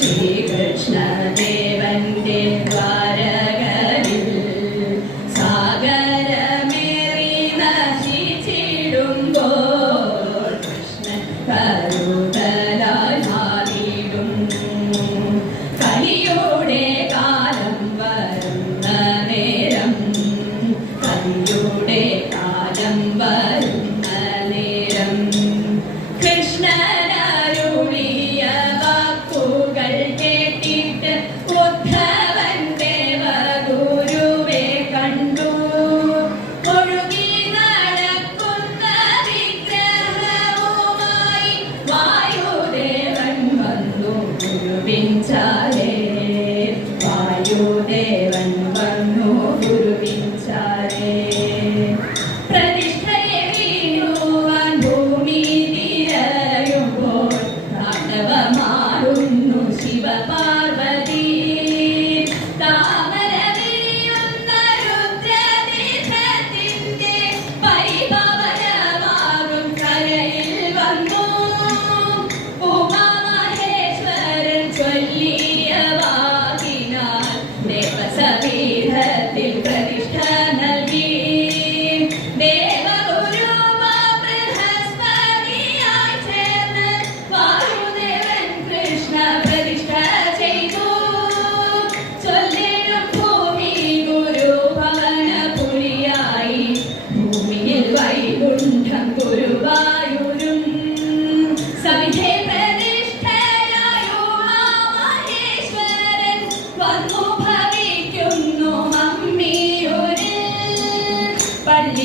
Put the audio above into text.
ശ്രീകൃഷ്ണദേവന്റെ ദ്വാരകളിൽ സാഗരമേറി നശിച്ചിടുമ്പോൾ കൃഷ്ണൻ കരുതലായി മാറിയിടുന്നു. കലിയുടെ കാലം വരുന്ന നേരം, കലിയുടെ കാലം വരുന്ന നേരം കൃഷ്ണനരുളിയ വാക്കുകൾ കേട്ടിട്ട് ഉദ്ധവൻ ദേവഗുരുവെ കണ്ടു. ഒഴുകി നടക്കുന്ന വിഗ്രഹവുമായി വായുദേവൻ വന്നു ഗുരുവിൻചാരേ. വായുദേവൻ വന്നു ഗുരുവിൻചാരേ. പ്രതിഷ്ഠയെ വീഴുവാൻ ഭൂമി തിരയുമ്പോൾ താണ്ഡവമാടുന്നു ശിവപാർവതി. താമര വിരിയുന്ന രുദ്രതീർത്ഥത്തിന്റെ പരിഭവനമാകും കരയിൽ വന്നു ഉമാമഹേശ്വരൻ ചൊല്ലി